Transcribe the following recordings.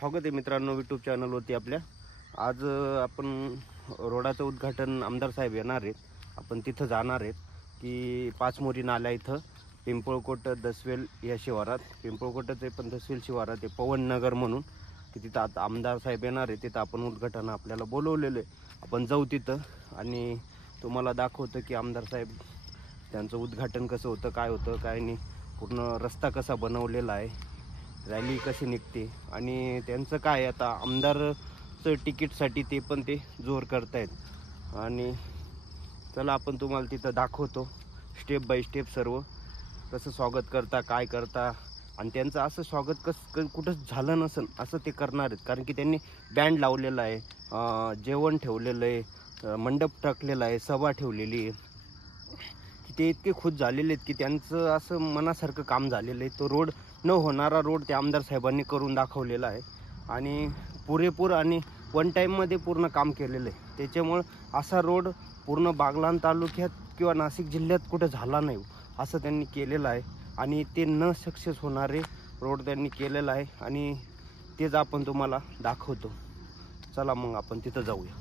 स्वागत आहे मित्रांनो यूट्यूब चॅनलवरती आपल्या। आज आपण रोडाचं उद्घाटन आमदार साहेब येणार आहेत, आपण तिथं जाणार आहेत की पाचमोरी नाल्या इथं पिंपळकोट दसवेल या शिवारात, पिंपळकोटचे पण दसवेल शिवारात आहे पवन नगर म्हणून, की तिथं आता आमदार साहेब येणार आहेत। तिथं आपण उद्घाटन आपल्याला बोलवलेलं आहे, आपण जाऊ तिथं आणि तुम्हाला दाखवतो की आमदार साहेब त्यांचं उद्घाटन कसं होतं, काय होतं काय नाही, पूर्ण रस्ता कसा बनवलेला आहे, रॅली कशी निघते आणि त्यांचं काय आता आमदारचं तिकीटसाठी ते पण ते जोर करतायत। आणि चला आपण तुम्हाला तिथं दाखवतो स्टेप बाय स्टेप सर्व कसं स्वागत करता, काय करता। आणि त्यांचं असं स्वागत कुठंच झालं नसेल असं ते करणार आहेत, कारण की त्यांनी बँड लावलेला आहे, जेवण ठेवलेलं आहे, मंडप टाकलेला आहे, सभा ठेवलेली आहे, की ते इतके खुश झालेले आहेत की त्यांचं असं मनासारखं काम झालेलं आहे। तो रोड न होणारा रोड त्या आमदार साहेबांनी करून दाखवलेला आहे आणि पुरेपूर आणि वन टाईममध्ये पूर्ण काम केलेलं आहे। त्याच्यामुळं असा रोड पूर्ण बागलाण तालुक्यात किंवा नाशिक जिल्ह्यात कुठं झाला नाही असं त्यांनी केलेलं आहे आणि ते न सक्सेस होणारे रोड त्यांनी केलेला आहे आणि तेच आपण तुम्हाला दाखवतो। चला मग आपण तिथं जाऊया।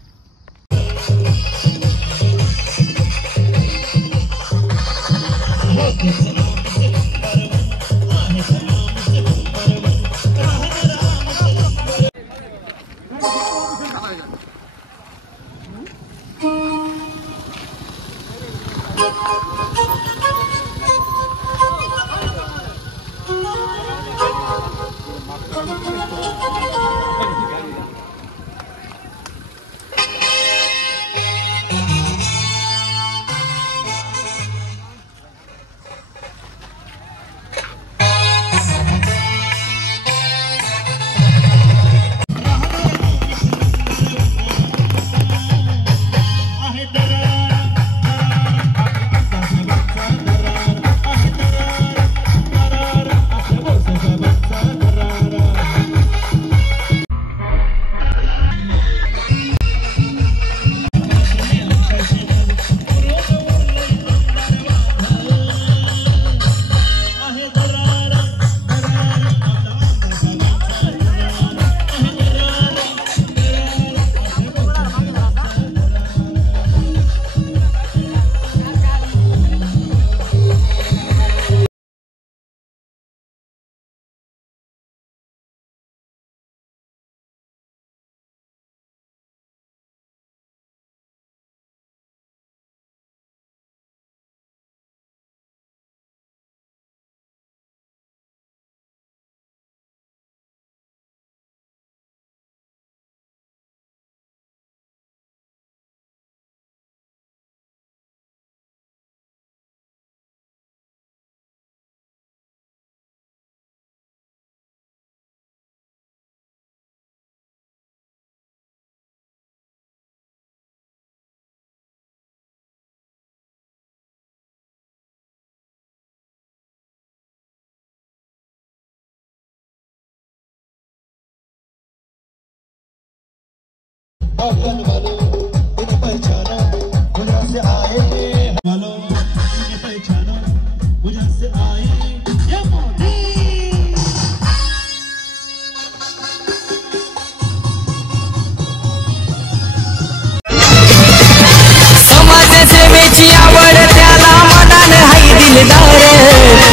समाजसेवेची आवड त्याला मनाने हाय दिलदार,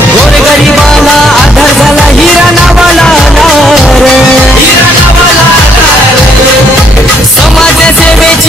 गोरगरिबाला आधार झाला हिरा नावाला नार, हिरा नावाला नार। समाजसेवेची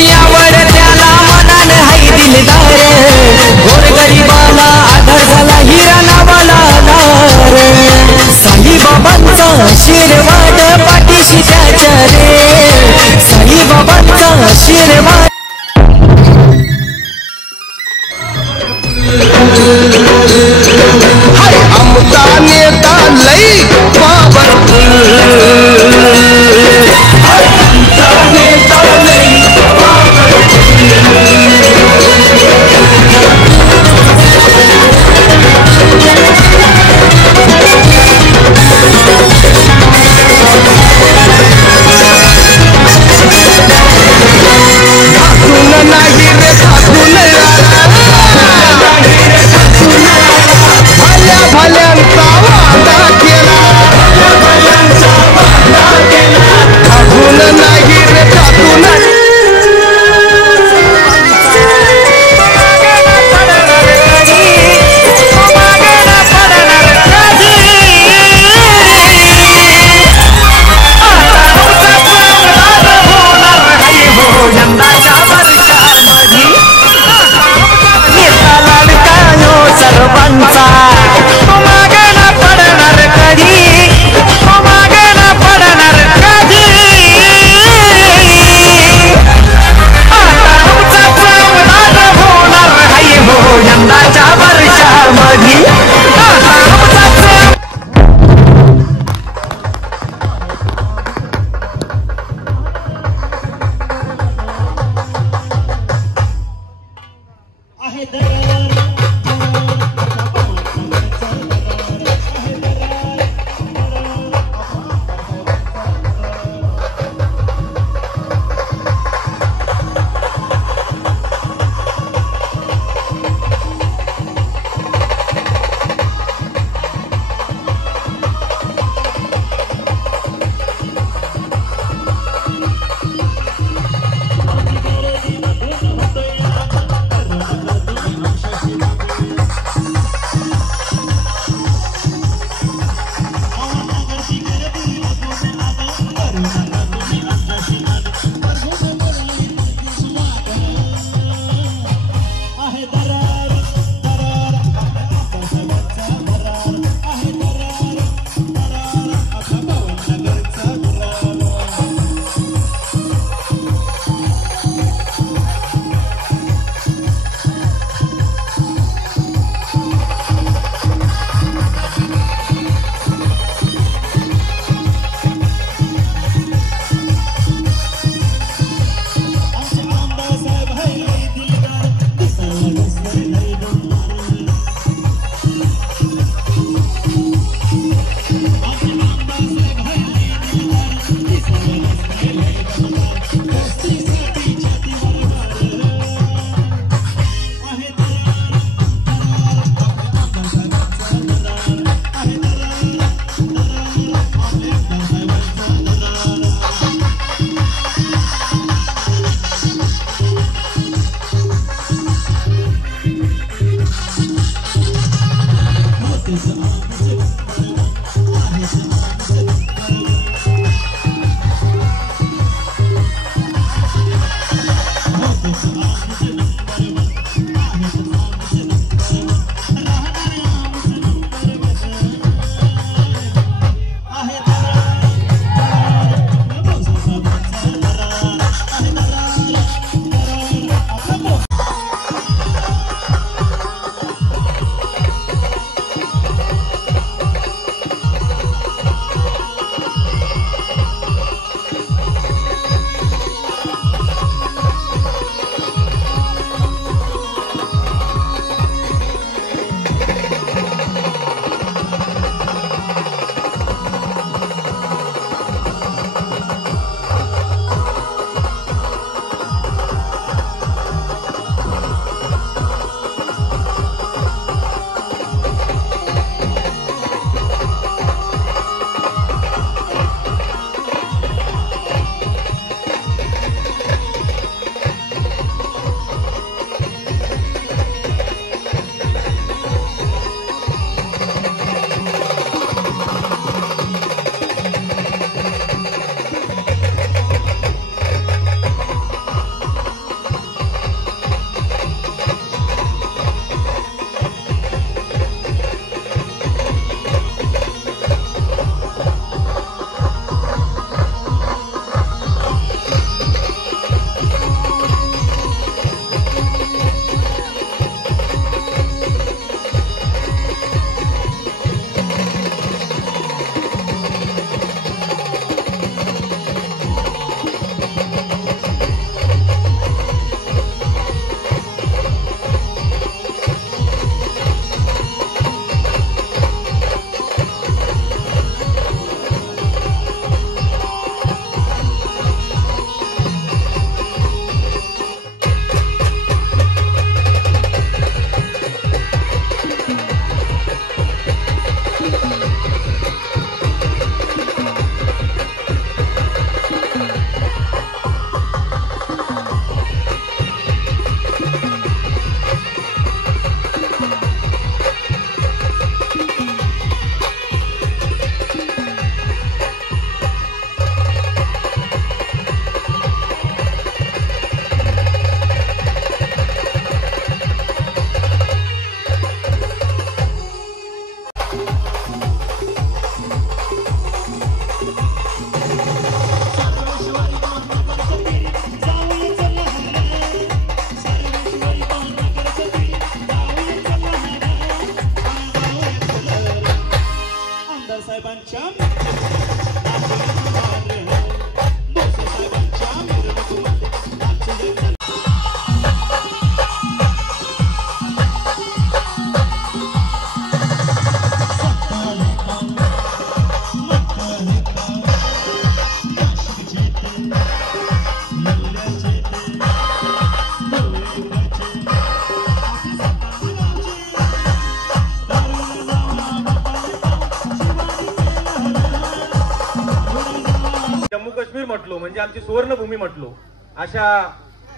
काश्मीर म्हटलो म्हणजे आमची सुवर्णभूमी म्हटलो, अशा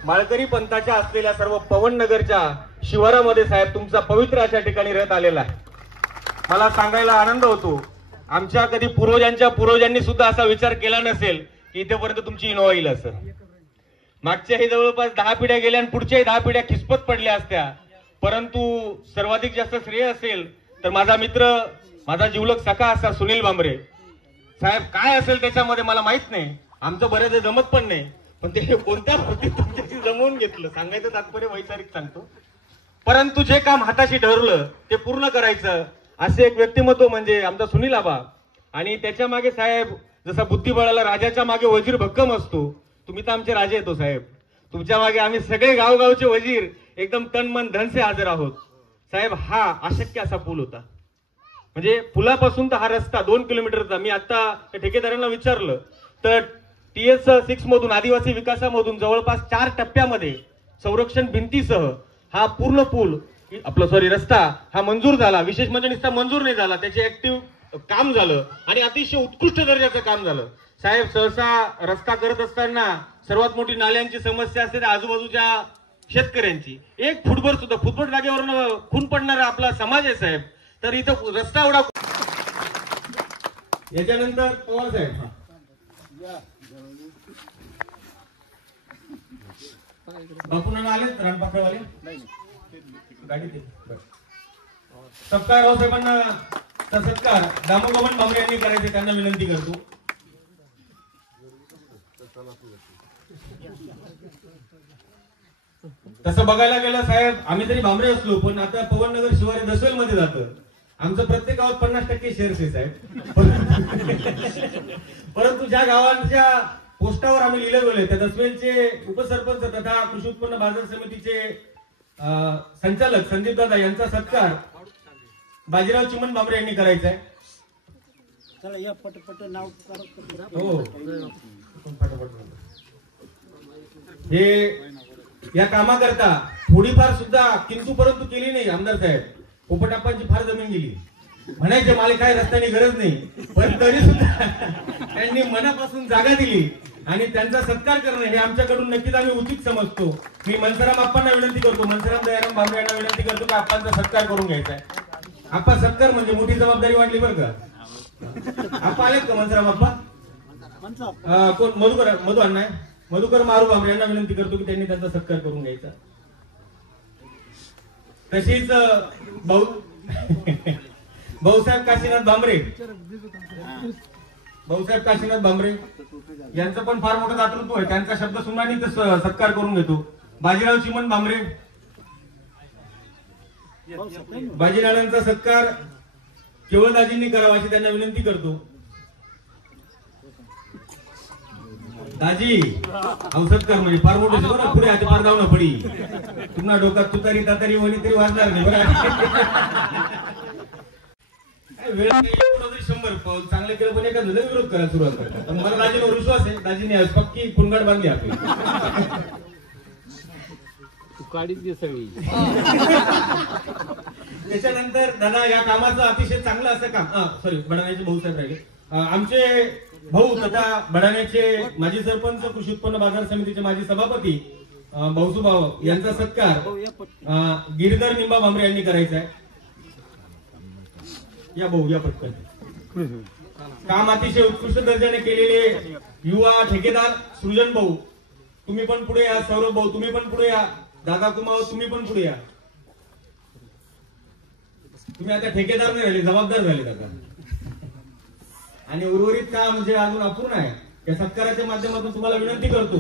माळकरी पंथाच्या असलेल्या सर्व पवननगरच्या शिवारामध्ये साहेब तुमचा पवित्र अशा ठिकाणी रथ आलेला आहे. मला सांगायला आनंद होतो, आमच्या कधी पूर्वजांनी सुद्धा असा विचार केला नसेल की इथेपर्यंत तुमची इनोवा येईल असं. मागच्याही जवळपास 10 पिढ्या गेल्या आणि पुढच्याही 10 पिढ्या खिसपत पडल्या असत्या, परंतु सर्वाधिक जास्त श्रेय असेल तर माझा मित्र, माझा जिवलग सखा असा सुनील भांबरे साहेब. काय असेल त्याच्यामध्ये मला माहित नाही, आमचं बऱ्याच जमत पण नाही, पण ते कोणत्या पद्धतीत तुमच्याशी जमवून घेतलं सांगायचं तात्पर्य वैचारिक सांगतो. परंतु जे काम हाताशी ठरवलं ते पूर्ण करायचं असे एक व्यक्तिमत्व म्हणजे आमचा सुनील आबा. आणि त्याच्या मागे साहेब जसा बुद्धिबळाला राजाच्या मागे वजीर भक्कम असतो, तुम्ही तर आमचे राजे येतो साहेब. तुमच्या मागे आम्ही सगळे गावगावचे वजीर एकदम तन मन धन से हजर आहोत साहेब. हा अशक्य असा पूल होता, म्हणजे पुलापासून तर हा रस्ता 2 किलोमीटरचा. मी आता ठेकेदारांना विचारलं तर TS6 मधून आदिवासी विकासामधून जवळपास 4 टप्प्यामध्ये संरक्षण भिंतीसह हा पूर्ण पूल रस्ता हा मंजूर झाला. विशेष म्हणजे नुसता मंजूर नाही झाला, त्याचे ऍक्टिव्ह काम झालं आणि अतिशय उत्कृष्ट दर्जाचं काम झालं साहेब. सहसा रस्ता करत असताना सर्वात मोठी नाल्यांची समस्या असते त्या आजूबाजूच्या शेतकऱ्यांची. 1 फुटभर सुद्धा फुटबट जागेवरून खून पडणारा आपला समाज आहे साहेब. तर इथं रस्ता एवढा. याच्यानंतर पवार साहेब बापून आले रणपात्रवाले गाडी सत्कार रावसाहेबांना सत्कार दामोगमन भांबरे यांनी करायचे, त्यांना विनंती करतो. तसं बघायला गेलं साहेब, आम्ही तरी भांबरे असलो पण आता पवननगर शिवारे दसवेल मध्ये जातं. आमचं प्रत्येक गावात 50% शेअर्स आहे साहेब. परंतु ज्या गावांच्या पोस्टावर आम्ही लिहिले गेले त्या दसवेलचे उपसरपंच तथा कृषी उत्पन्न बाजार समितीचे संचालक संदीप दादा यांचा सत्कार बाजीराव चिमण भांबरे यांनी करायचा आहे. हो, हे या कामाकरता थोडीफार सुद्धा किंतु परंतु केली नाही आमदार साहेब. पोपटाप्पांची फार जमीन गेली म्हणायचे, मला काय रस्त्याने गरज नाही, पण तरी सुद्धा त्यांनी मनापासून जागा दिली आणि त्यांचा सत्कार करणं हे आमच्याकडून नक्कीच आम्ही उचित समजतो. मी मनसराम आप्पांना विनंती करतो, मनसराम दयाराम भांबरे यांना विनंती करतो की आप्पांचा सत्कार करून घ्यायचा आहे. आप्पा सत्कार म्हणजे मोठी जबाबदारी वाटली बरं का. आप्पा आलेत का मनसराम आप्पा? कोण? मधु अण्णा आहे, मधुकर मारू भांबरे यांना विनंती करतो की त्यांनी त्यांचा सत्कार करून घ्यायचा. तशीच भाऊसाहेब काशीनाथ भांबरे, भाऊसाहेब काशीनाथ भांबरे यांचं पण फार मोठं दातृत्व आहे, त्यांचा शब्द सुनानी सत्कार करून घेतो. बाजीराव चिमण भांबरे, बाजीरावांचा सत्कार केवळदाजींनी करावा अशी त्यांना विनंती करतो. दाजी सत्कार म्हणजे फार मोठं बरं, पुढे हात मार जाऊ ना पडी, तुम्हाला डोक्यात तुतारी तातारी वणी तरी वाजणार नाही बरं. वेळ 100 चांगले केलं पण एका विरोध करायला सुरुवात करतात. मला दाजीवर विश्वास आहे, दाजीने पक्की पुनगाड बांधली आपली. त्याच्यानंतर दादा या कामाचं अतिशय चांगलं असं काम, बडाण्याचे भाऊसाहेब राहिले, आमचे भाऊ तथा बडाण्याचे माजी सरपंच कृषी उत्पन्न बाजार समितीचे माजी सभापती भाऊसुभाऊ यांचा सत्कार गिरधर निंबा भांबरे यांनी करायचा आहे. या भाऊ या पटकन. काम अतिशय उत्कृष्ट दर्जाने केलेले युवा ठेकेदार सृजन भाऊ, तुम्ही पण पुढे या. सौरभ भाऊ तुम्ही पण पुढे या. दादा कुमार तुम्ही पण पुढे या. तुम्ही आता ठेकेदार नाही राहिले, जबाबदार झाले आता. आणि उर्वरित काम म्हणजे अजून अपूर्ण आहे. या सत्काराच्या माध्यमातून तुम्हाला विनंती करतो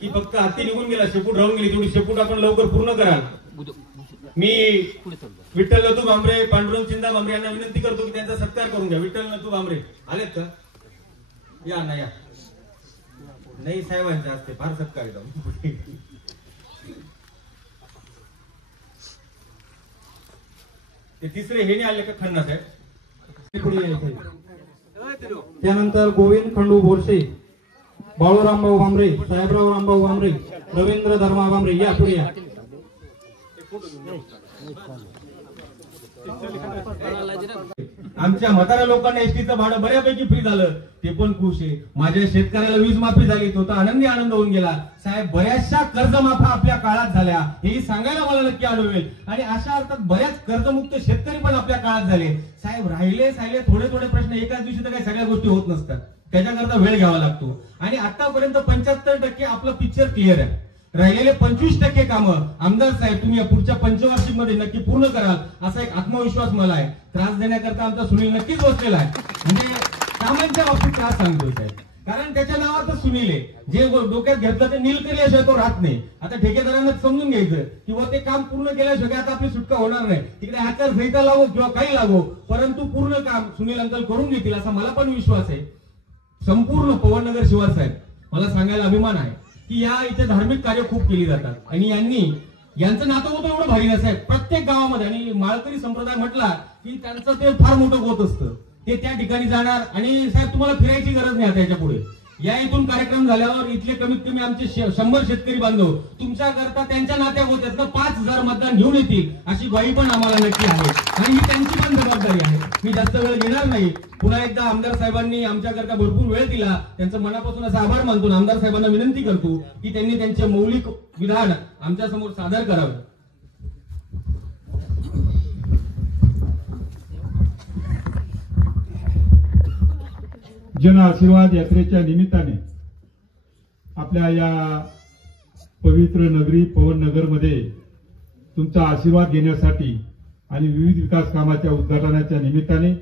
की फक्त हाती निघून गेला, शेपूट राहून गेली, तेवढी शेपूट आपण लवकर पूर्ण कराल. मी विठ्ठल नथू भांबरे, पांडुरंग चिंदा भांबरे यांना विनंती करतो की त्यांचा सत्कार करून घ्या. विठ्ठल नथू भांबरे आलेत का? या ना या. नाही साहेबांच्या असते फार सत्कार एकदम. ते तिसरे हे नाही आले का खन्ना साहेब? पुढे यायचं. त्यानंतर गोविंद खंडू बोरसे, बाळूरामभाऊ भांबरे, साहेबराव रामभाऊ भांबरे, रवींद्र धर्मा भांबरे या पुढे या. आमच्या म्हाताऱ्या लोकांना एसटीचं भाडं बऱ्यापैकी फ्री झालं, ते पण खुश आहे. माझ्या शेतकऱ्याला वीज माफी झाली, तो तर आनंदी आनंद होऊन गेला. साहेब, बऱ्याचशा कर्जमाफा आपल्या काळात झाल्या, हेही सांगायला मला नक्की आढळेल. आणि अशा अर्थात बऱ्याच कर्जमुक्त शेतकरी पण आपल्या काळात झाले. साहेब, राहिले थोडे थोडे प्रश्न एकाच दिवशी तर काही सगळ्या गोष्टी होत नसतात, त्याच्याकरता वेळ घ्यावा लागतो. आणि आतापर्यंत 75% आपलं पिक्चर क्लिअर आहे. राहिलेले 25% कामं आमदार साहेब तुम्ही या पुढच्या पंचवार्षिक मध्ये नक्की पूर्ण कराल, असा एक आत्मविश्वास मला आहे. त्रास देण्याकरता आमचा सुनील नक्कीच बसलेला आहे. म्हणजे कामांच्या बाबतीत त्रास सांगतोय साहेब, कारण त्याच्या नावातच सुनील आहे. जे डोक्यात घेतलं ते नील केल्याशिवाय तो राहत नाही. आता ठेकेदारांना समजून घ्यायचं किंवा ते काम पूर्ण केल्याशिवाय आता आपली सुटका होणार नाही. तिकडे आचारसंहिता लागो किंवा काही लागो, परंतु पूर्ण काम सुनील अंकल करून घेतील असा मला पण विश्वास आहे. संपूर्ण पवननगर शिवार साहेब, मला सांगायला अभिमान आहे की या इथे धार्मिक कार्य खूप केली जातात. आणि यांचं नातं होतं एवढं भारी नसाय प्रत्येक गावामध्ये. आणि माळकरी संप्रदाय म्हटला की त्यांचं ते फार मोठं होत असतं. ते त्या ठिकाणी जाणार. आणि साहेब, तुम्हाला फिरायची गरज नाही आता याच्या पुढे. या इथून कार्यक्रम झाल्यावर इथले कमीत कमी आमचे 100 शेतकरी बांधव तुमच्या करता त्यांच्या नात्या होत्यात 5000 मतदान घेऊन येतील अशी ग्वाही पण आम्हाला नक्की आहे. आणि ही त्यांची पण जबाबदारी आहे. मी जास्त वेळ घेणार नाही. पुन्हा एकदा आमदार साहेबांनी आमच्याकरता भरपूर वेळ दिला, त्यांचं मनापासून असा आभार मानतो. आमदार साहेबांना विनंती करतो की त्यांनी त्यांचे मौलिक विधान आमच्या समोर सादर करावे. जन आशीर्वाद यात्रेच्या निमित्ताने आपल्या या पवित्र नगरी पवननगर मध्ये तुमचा आशीर्वाद घेण्यासाठी आणि विविध विकास कामाच्या उद्घाटनाच्या निमित्ताने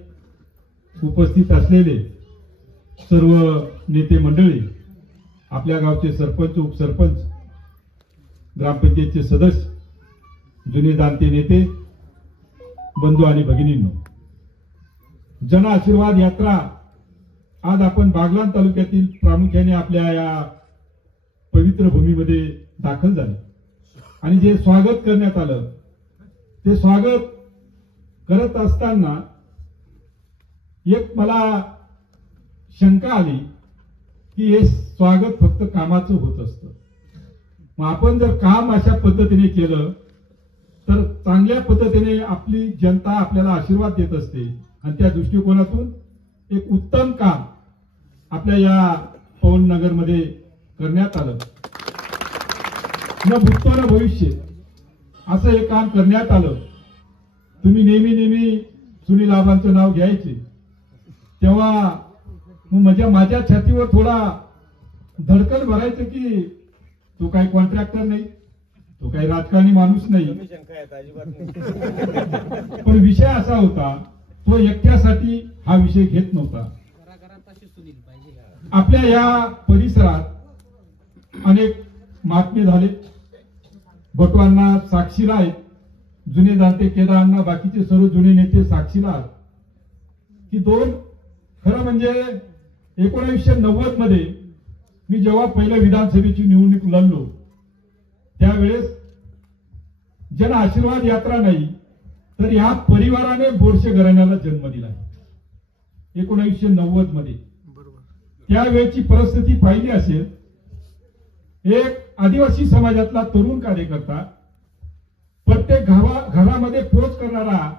उपस्थित असलेले सर्व नेते मंडळी, आपल्या गावचे सरपंच, उपसरपंच, ग्रामपंचायतचे सदस्य, जुने जाणते नेते, बंधू आणि भगिनींनो, जन आशीर्वाद यात्रा आज आपण बागलाण तालुक्यातील प्रामुख्याने आपल्या या पवित्र भूमीमध्ये दाखल झाली. आणि जे स्वागत करण्यात आलं ते स्वागत करत असताना एक मला शंका आली की हे स्वागत फक्त कामाचं होत असतं. मग आपण जर काम अशा पद्धतीने केलं तर चांगल्या पद्धतीने आपली जनता आपल्याला आशीर्वाद देत असते. आणि त्या दृष्टिकोनातून एक उत्तम काम आपल्या या पवननगरमध्ये करण्यात आलं. न भूतो न भविष्य असं हे काम करण्यात आलं. तुम्ही नेहमी सुनील आबांचं नाव घ्यायचे तेव्हा माझ्या छातीवर थोडा धडकन भरायचं की तो काही कॉन्ट्रॅक्टर नाही, तो काही राजकारणी माणूस नाही. पण विषय असा होता, तो एकट्यासाठी हा विषय घेत नव्हता. आपल्या या परिसरात अनेक महात्मे झाले, बटवांना साक्षीला आहेत, जुने जाणते केदारांना, बाकीचे सर्व जुने नेते साक्षीला आहेत की खरं म्हणजे 1990 मध्ये मी जेव्हा पहिल्या विधानसभेची निवडणूक लढलो त्यावेळेस जन आशीर्वाद यात्रा नाही तर या परिवाराने बोरसे घराण्याला जन्म दिला 1990 मध्ये. त्यावेळची परिस्थिती पाहिली असेल, एक आदिवासी समाजातला तरुण कार्यकर्ता प्रत्येक घरामध्ये पोच करणारा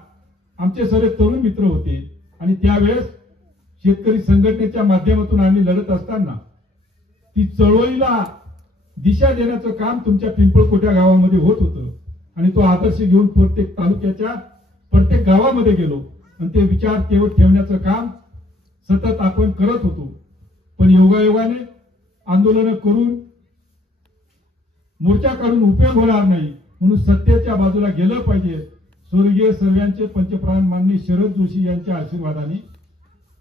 आमचे सर्व तरुण मित्र होते. आणि त्यावेळेस शेतकरी संघटनेच्या माध्यमातून आम्ही लढत असताना ती चळवळीला दिशा देण्याचं काम तुमच्या पिंपळकोट्या गावामध्ये होत होतं. आणि तो आदर्श घेऊन प्रत्येक तालुक्याच्या प्रत्येक गावामध्ये गेलो आणि ते विचार ठेवण्याचं काम सतत आपण करत होतो. पण योगायोगाने आंदोलन करून मोर्चा काढून उपयोग होणार नाही, म्हणून सत्तेच्या बाजूला गेलं पाहिजे. स्वर्गीय सर्वांचे पंचप्राण माननीय शरद जोशी यांच्या आशीर्वादाने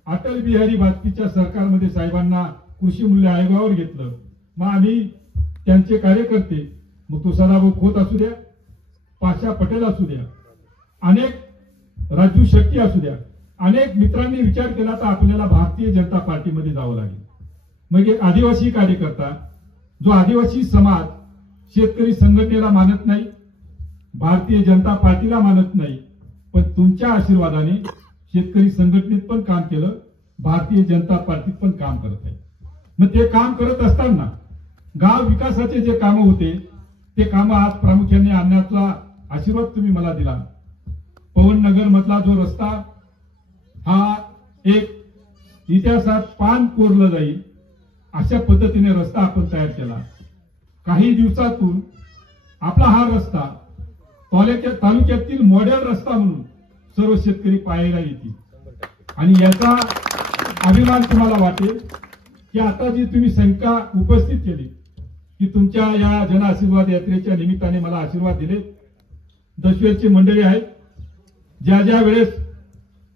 अटल बिहारी वाजपेयीच्या सरकारमध्ये साहेबांना कृषी मूल्य आयोगावर घेतलं. मग आम्ही त्यांचे कार्यकर्ते, मग तो सदाभाऊ खोत असू द्या, पाशा पटेल असू द्या, अनेक राजू शेट्टी असू द्या, अनेक मित्रांनी विचार केला तर आपल्याला भारतीय जनता पार्टीमध्ये जावं लागेल. मग एक आदिवासी कार्यकर्ता, जो आदिवासी समाज शेतकरी संघटनेला मानत नाही, भारतीय जनता पार्टीला मानत नाही, पण तुमच्या आशीर्वादाने शेतकरी संघटनेत पण काम केलं, भारतीय जनता पार्टीत पण काम करत आहे. मग ते काम करत असताना गाव विकासाचे जे काम होते ते काम आज प्रामुख्याने आणण्याचा आशीर्वाद तुम्ही मला दिला. पवननगर मधला जो रस्ता हा एक इतिहासात पान कोरलं जाईल अशा पद्धतीने रस्ता आपण तयार केला. काही दिवसातून आपला हा रस्ता तालुक्यातील मॉडेल रस्ता म्हणून सर्व शेतकरी पाहायला येतील आणि याचा अभिमान तुम्हाला वाटेल की आता जी तुम्ही शंका उपस्थित केली की तुमच्या या जन आशीर्वाद यात्रेच्या निमित्ताने मला आशीर्वाद दिले. दशवेलची मंडळी आहेत, ज्या ज्या वेळेस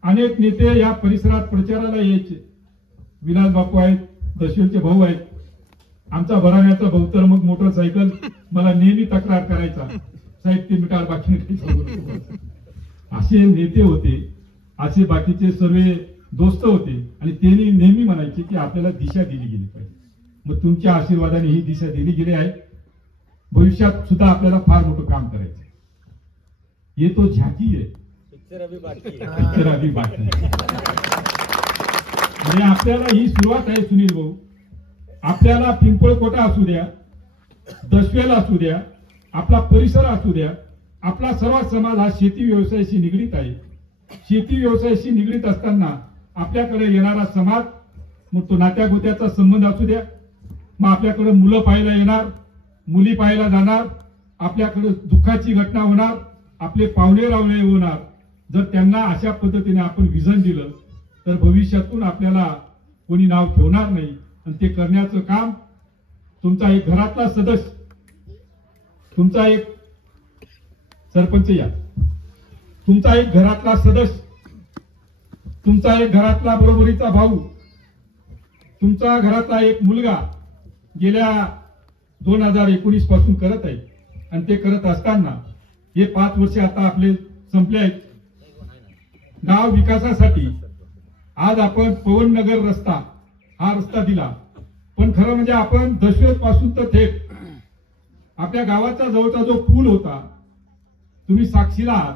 अनेक नेते या परिसरात प्रचाराला यायचे, विलास बापू आहेत, दशवेलचे भाऊ आहेत, आमचा भराण्याचा भाऊ तर मग मोटरसायकल मला नेहमी तक्रार करायचा, साहेब ते मिटार बाकी असे नेते होते, असे बाकीचे सर्व दोस्त होते आणि त्यांनी नेहमी म्हणायचे की आपल्याला दिशा दिली गेली पाहिजे. मग तुमच्या आशीर्वादाने ही दिशा दिली गेली आहे. भविष्यात सुद्धा आपल्याला फार मोठं काम करायचं. ये तो झाकी आहे, पिक्चर अभी बाकी म्हणजे आपल्याला ही सुरुवात आहे सुनील भाऊ. आपल्याला पिंपळकोटा असू द्या, दशवेल असू द्या, आपला परिसर असू द्या, आपला सर्व समाज हा शेती व्यवसायाशी निगडीत आहे. शेती व्यवसायाशी निगडीत असताना आपल्याकडे येणारा समाज, मग तो नात्या गोत्याचा संबंध असू द्या, मग आपल्याकडे मुलं पाहायला येणार, मुली पाहायला जाणार, आपल्याकडे दुःखाची घटना होणार, आपले पाहुणे रावणे होणार. जर त्यांना अशा पद्धतीने आपण विजन दिलं तर भविष्यातून आपल्याला कोणी नाव ठेवणार नाही आणि ते करण्याचं काम तुमचा एक घरातला सदस्य, तुमचा एक सरपंच या, तुमचा एक घरातला सदस्य, तुमचा एक घरातला बरोबरीचा भाऊ, तुमचा घरातला एक मुलगा गेल्या 2019 पासून करत आहे आणि ते करत असताना हे 5 वर्ष आता आपले संपले आहेत. गाव विकासासाठी आज आपण पवननगर रस्ता हा रस्ता दिला, पण खरं म्हणजे आपण दशवेल पासून तर थेट आपल्या गावाचा जवळचा जो पूल होता, तुम्ही साक्षीला आहात,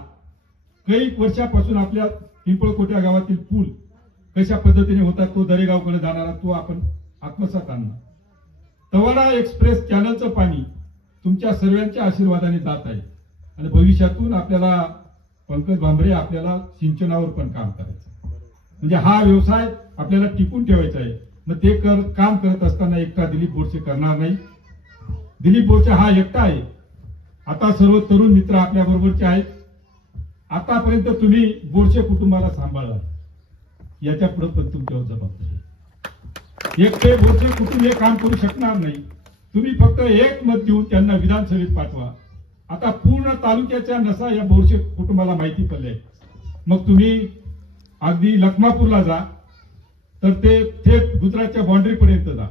काही वर्षापासून आपल्या पिंपळकोट्या गावातील पूल कशा पद्धतीने होता, तो दरेगावकडे जाणारा तो आपण आत्मसात आणला. तवाडा एक्सप्रेस कॅनलचं पाणी तुमच्या सर्वांच्या आशीर्वादाने जात आहे आणि भविष्यातून आपल्याला पंकज भांबरे आपल्याला सिंचनावर पण काम करायचं, म्हणजे हा व्यवसाय आपल्याला टिकून ठेवायचा आहे. मग ते काम करत असताना एकटा दिलीप बोरसे करणार नाही. दिलीप बोरसे हा एकटा आहे. आता सर्व तरुण मित्र आपल्या बरोबरचे आहेत. आतापर्यंत तुम्ही बोरसे कुटुंबाला सांभाळला, याच्या पुढे पण तुमच्यावर जबाबदारी. एकटे बोरसे कुटुंब हे काम करू शकणार नाही. तुम्ही फक्त एक मत देऊन त्यांना विधानसभेत पाठवा. आता पूर्ण तालुक्याच्या नसा या बोरसे कुटुंबाला माहिती पडले. मग तुम्ही अगदी लखमापूरला जा तर ते थेट गुजरातच्या बाउंड्री पर्यंत जा.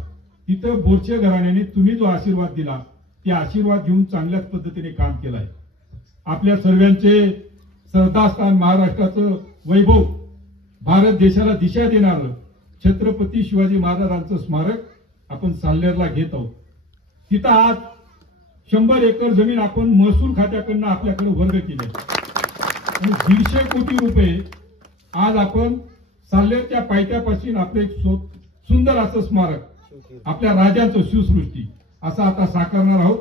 तिथं बोरसे घराण्याने तुम्ही जो आशीर्वाद दिला ते आशीर्वाद घेऊन चांगल्याच पद्धतीने काम केलंय. आपल्या सर्वांचे श्रद्धास्थान, महाराष्ट्राचं वैभव, भारत देशाला दिशा देणारं छत्रपती शिवाजी महाराजांचं स्मारक आपण साल्हेरला घेत आहोत. तिथं आज 100 एकर जमीन आपण महसूल खात्याकडनं आपल्याकडे वर्ग केली आणि 150 कोटी रुपये आज आपण साल्हेरच्या पायथ्यापासून आपलं एक सुंदर असं स्मारक आपल्या राजांचं शिवसृष्टी असं आता साकारणार आहोत.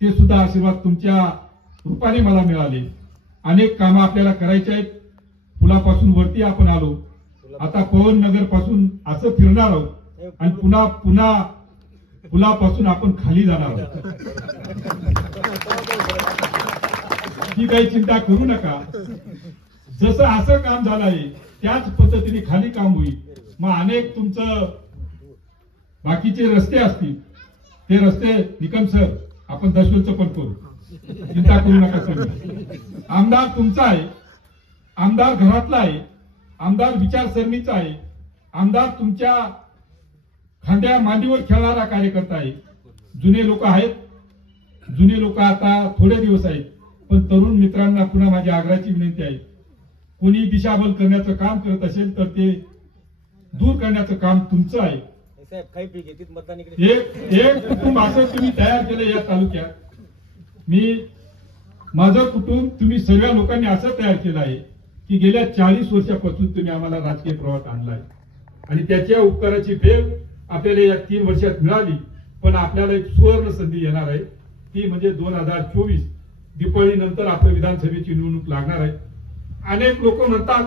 ते सुद्धा आशीर्वाद तुमच्या रूपाने मला मिळाले. अनेक कामं आपल्याला करायची आहेत. पुलापासून वरती आपण आलो, आता पवननगर पासून असं फिरणार आहोत आणि पुन्हा पुलापासून आपण खाली जाणार आहोत. ही काही चिंता करू नका. जसं असं काम झालं आहे त्याच पद्धतीने खाली काम होईल. मग अनेक तुमचं बाकीचे रस्ते असतील, ते रस्ते निकम सर आपण दशवेलचं पण करू, चिंता करू नका. सर आमदार तुमचा आहे, आमदार घरातला आहे, आमदार विचारसरणीचा आहे, आमदार तुमच्या खांद्या मांडीवर खेळणारा कार्यकर्ता आहे. जुने लोक आहेत, जुने लोक आता थोडे दिवस आहेत, पण तरुण मित्रांना पुन्हा माझी आग्रहाची विनंती आहे, कोणी दिशाभूल करण्याचं काम करत असेल तर ते दूर करण्याचं काम तुमचं आहे. एक कुटुंब असं तुम्ही तयार केलं या तालुक्यात. माझं कुटुंब तुम्ही सर्व लोकांनी असं तयार केलं आहे की गेल्या 40 वर्षापासून तुम्ही आम्हाला राजकीय प्रवाहात आणलाय आणि त्याच्या उपकाराची फेड आपल्याला या 3 वर्षात मिळाली. पण आपल्याला एक सुवर्ण संधी येणार आहे, ती म्हणजे 2024 दिवाळी नंतर आपल्या विधानसभेची निवडणूक लागणार आहे. अनेक लोक म्हणतात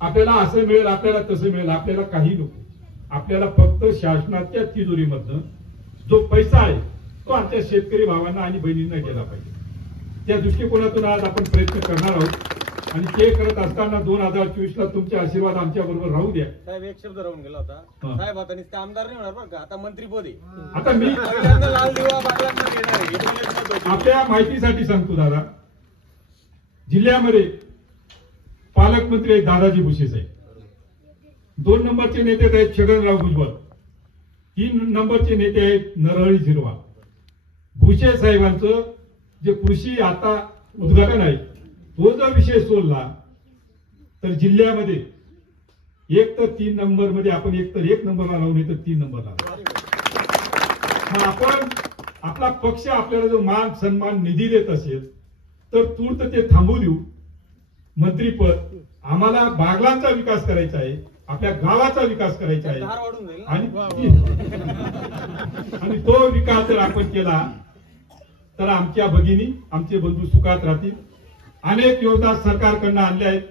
आपल्याला असं मिळेल, आपल्याला तसं मिळेल. आपल्याला काही नको. आपल्याला फक्त शासनाच्या तिजोरीमधनं जो पैसा आहे तो आमच्या शेतकरी भावांना आणि बहिणींना गेला पाहिजे. त्या दृष्टिकोनातून आज आपण प्रयत्न करणार आहोत आणि ते करत असताना 2024ला तुमचे आशीर्वाद आमच्या बरोबर राहू द्या. साहेब एक शब्द राहून गेला होता. साहेब आता नुसते आमदार नाही होणार बरं का, आता मंत्रीपद आहे. आता मी पहिल्यांदा लाल दिवा बागलांमध्ये येणार आहे. हे पण एक मत होतं. आपल्या माहितीसाठी सांगतो दादा, जिल्ह्यामध्ये पालकमंत्री आहेत दादाजी भुसे साहेब, 2 नंबरचे नेते आहेत छगनराव भुजबळ, 3 नंबरचे नेते आहेत नरहरी झिरवाळ. भुसे साहेबांचं जे कृषी आता उद्घाटन आहे तो जर विषय सोडला तर जिल्ह्यामध्ये एक तर 3 नंबर मध्ये आपण एक तर 1 नंबरला लावून तर 3 नंबरला. मग आपण आपला पक्ष आपल्याला जो मान सन्मान निधी देत असेल तर तूर्त ते थांबू देऊ. मंत्रीपद आम्हाला बागलांचा विकास करायचा आहे, आपल्या गावाचा विकास करायचा आहे धार वाढून जाईल ना. आणि तो विकास जर आपण केला तर आमच्या भगिनी आमचे बंधू सुखात राहतील. अनेक योजना सरकारकडनं आणल्या आहेत.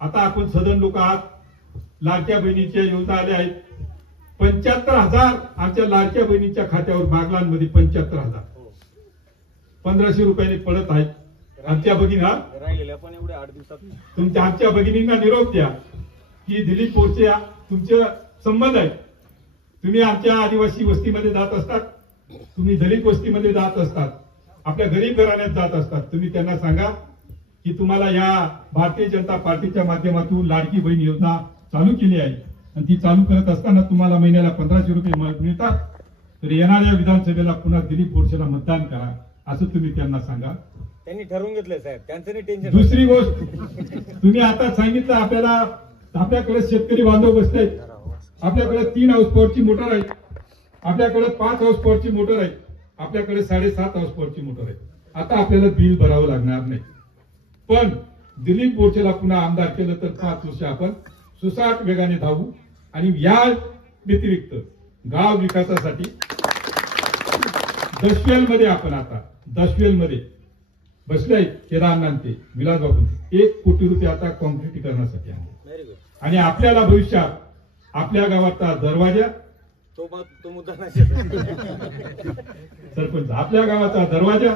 आता आपण सदन लोक आहात, लाडक्या बहिणीच्या योजना आल्या आहेत. 75,000 आमच्या लाडक्या बहिणीच्या खात्यावर बागलांमध्ये 75,000 1500 रुपयाने पडत आहेत. आमच्या भगिनी राहिलेल्या पण एवढे 8 दिवसात तुमच्या आमच्या भगिनींना निरोप द्या की दिलीप बोरसे तुमचे संबंध आहेत. तुम्ही आमच्या आदिवासी वस्तीमध्ये जात असतात, तुम्ही दलित वस्तीमध्ये जात असतात, आपल्या गरीब घराण्यात जात असतात. तुम्ही त्यांना सांगा की तुम्हाला या भारतीय जनता पार्टीच्या माध्यमातून लाडकी बहीण योजना चालू केली आहे आणि ती चालू करत असताना तुम्हाला महिन्याला 1500 रुपये मिळतात. तर येणाऱ्या विधानसभेला पुन्हा दिलीप बोरसेला मतदान करा असं तुम्ही त्यांना सांगा. त्यांनी ठरवून घेतलंय साहेब, त्यांचं नाही टेन्शन. दुसरी गोष्ट तुम्ही आता सांगितलं आपल्याकडे शेतकरी बांधव बसतायत. आपल्याकडे 3 हाऊस पॉवरची मोटर आहे, आपल्याकडे 5 हाऊस पॉवरची मोटर आहे, आपल्याकडे 7.5 हाऊस पॉवरची मोटर आहे. आता आपल्याला बिल भरावं लागणार नाही. पण दिलीप बोरसेला पुन्हा आमदार केलं तर 5 वर्ष आपण सुसाट वेगाने धावू. आणि या व्यतिरिक्त गाव विकासासाठी दशवेलमध्ये आपण आता दशवेलमध्ये बसले आहेत केदारनाथ ते विलास बाबू 1 कोटी रुपये आता कॉन्क्रिटीकरणासाठी आहे. आणि आपल्याला भविष्यात आपल्या गावाचा दरवाजा तो मुद्दा नाही सरपंच, आपल्या गावाचा दरवाजा,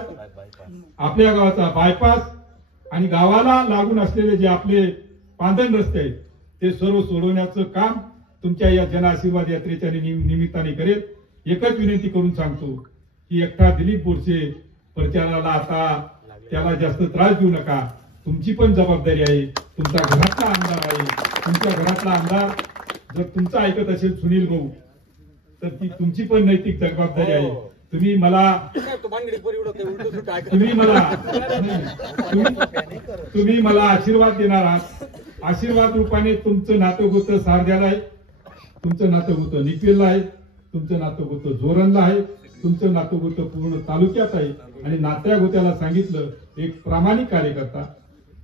आपल्या गावाचा बायपास आणि गावाला लागून असलेले जे आपले पांधन रस्ते आहेत ते सर्व सोडवण्याचं काम तुमच्या या जन आशीर्वाद यात्रेच्या निमित्ताने करेल. एकच विनंती करून सांगतो की एकटा दिलीप बोरसे प्रचाराला आता त्याला जास्त त्रास देऊ नका. तुमची पण जबाबदारी आहे, तुमचा घरातला आमदार आहे. तुमच्या घरातला आमदार जर तुमचं ऐकत असेल सुनील भाऊ तर ती तुमची पण नैतिक जबाबदारी आहे. तुम्ही मला आशीर्वाद देणार आहात. आशीर्वाद रूपाने तुमचं नातं होतं सारद्याला आहे, तुमचं नातं होतं निकवेलला आहे, तुमचं नातं होतं जोरणला आहे, तुमचं नातं होतं पूर्ण तालुक्यात आहे. आणि नात्या गोत्याला सांगितलं एक प्रामाणिक कार्यकर्ता,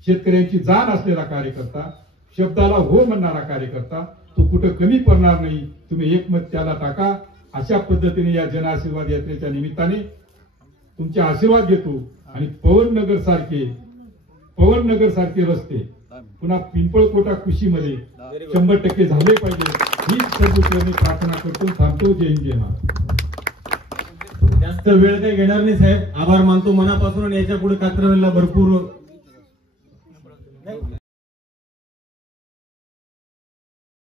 शेतकऱ्यांची जाण असलेला कार्यकर्ता, शब्दाला हो म्हणणारा कार्यकर्ता, तो कुठं कमी पडणार नाही. तुम्ही एकमत त्याला टाका. अशा पद्धतीने या जन आशीर्वाद यात्रेच्या निमित्ताने तुमचे आशीर्वाद घेतो. आणि पवननगर सारखे रस्ते पुन्हा पिंपळकोटा कृषीमध्ये 100% झाले पाहिजे ही सर्वत्र प्रार्थना करतो. थांबतो. जय हिंद, जय महाराष्ट्र. जास्त वेळ काही घेणार नाही साहेब, आभार मानतो मनापासून. आणि याच्या पुढे कात्रवेलला भरपूर